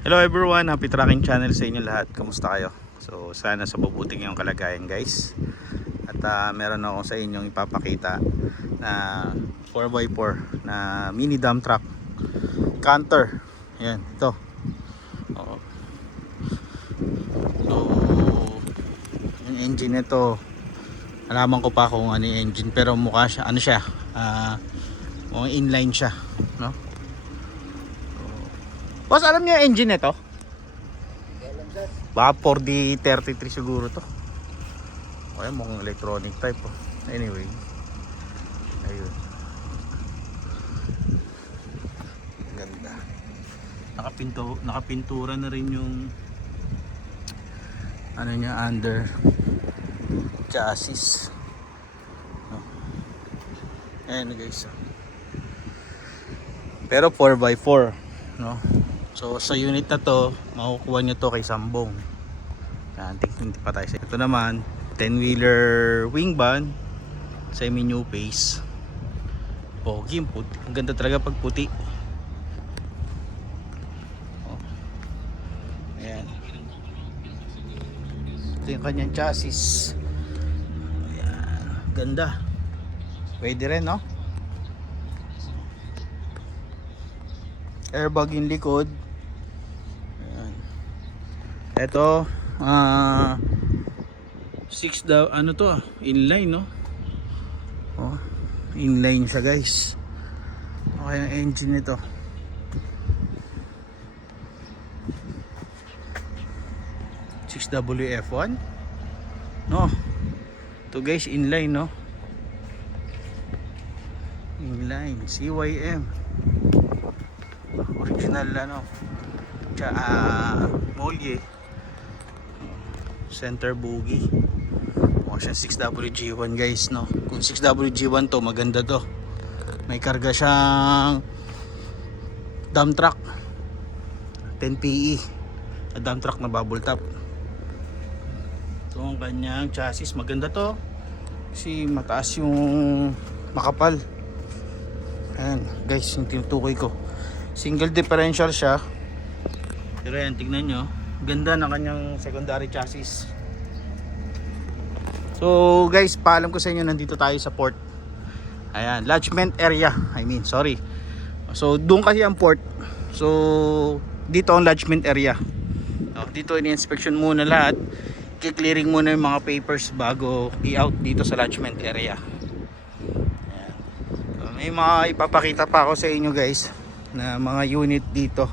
Hello everyone, happy tracking channel sa inyo lahat. Kamusta kayo? So sana sa mabuting yung kalagayan guys. At meron ako sa inyong ipapakita na 4x4 na mini dump truck canter. Ayan, ito. Oo. So yung engine nito, alaman ko pa kung ano yung engine, pero mukha siya, ano siya, inline siya, no? Boss, alam niyo yung engine nito? Baka 4D33 siguro to. Okay, mukhang electronic type oh. Anyway, ayun, ganda. Nakapintura na rin yung ano niya, under chassis, no? Ayan guys, pero 4x4, no? So sa unit na to, makukuha nyo to kay Sambong. Tingin pa tayo sa ito naman, 10-wheeler wing van, semi new pace. Pogi, puti. Ang ganda talaga pag puti. Oh. Ayan. Ito yung kanyang chassis. Ayan. Ganda. Pwede rin, no? Airbag yung likod. Ayan. Ito 6 daw, ano to, inline, no? Oh, inline siya guys. Okay ang engine nito. WF1, no? Ito guys, inline, no? Inline CYM original, ano, molye, center bogie. Mukha siya 6WG1 guys, no? Kung 6WG1 to, maganda to. May karga siyang dump truck 10PE na dump truck na bubble top. Ito ang kanyang chassis, maganda to kasi mataas yung makapal. Ayan guys, yung tinutukoy ko, single differential siya. Pero yan, tignan nyo, ganda ng kanyang secondary chassis. So guys, paalam ko sa inyo, nandito tayo sa port. Ayan, lodgement area, sorry. So doon kasi ang port. So dito ang lodgement area. Dito ini-inspection muna lahat, i-clearing muna yung mga papers bago i-out dito sa lodgement area. Ayan. So, may mga ipapakita pa ako sa inyo guys na mga unit dito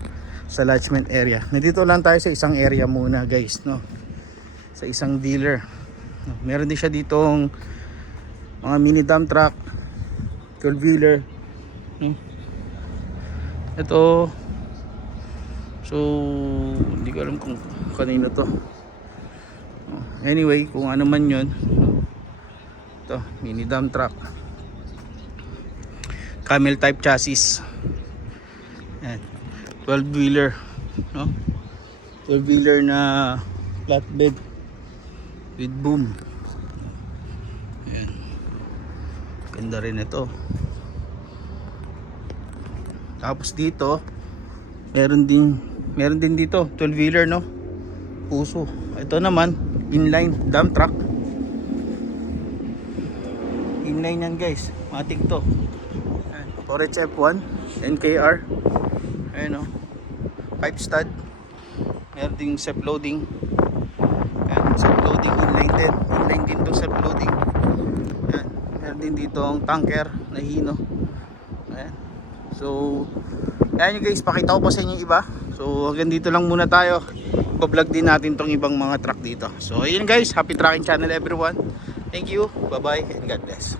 sa lodgement area. Nandito lang tayo sa isang area muna guys, no? Sa isang dealer. Meron din siya ditong mga mini dump truck 12-wheeler, no? Ito, so hindi ko alam kung kanino to. Anyway, kung ano man yun, ito mini dump truck camel type chassis. 12-wheeler, no? 12-wheeler na flatbed with boom. Ayan. Ganda rin ito. Tapos dito meron din dito 12-wheeler, no? Puso. Ito naman inline dump truck. Inline yan guys, matik to. Ayan. 4HF1 NKR. Ayan, no? Pipe stud. Meron ding self loading. Ayan, self loading inline din. Inline din itong self loading. Ayan. Meron din dito ang tanker na hino. Ayan. So ayan guys, pakita ko pa sa inyo iba. So hanggang dito lang muna tayo. Iba-vlog din natin tong ibang mga truck dito. So ayun guys, happy tracking channel everyone. Thank you, bye bye and God bless.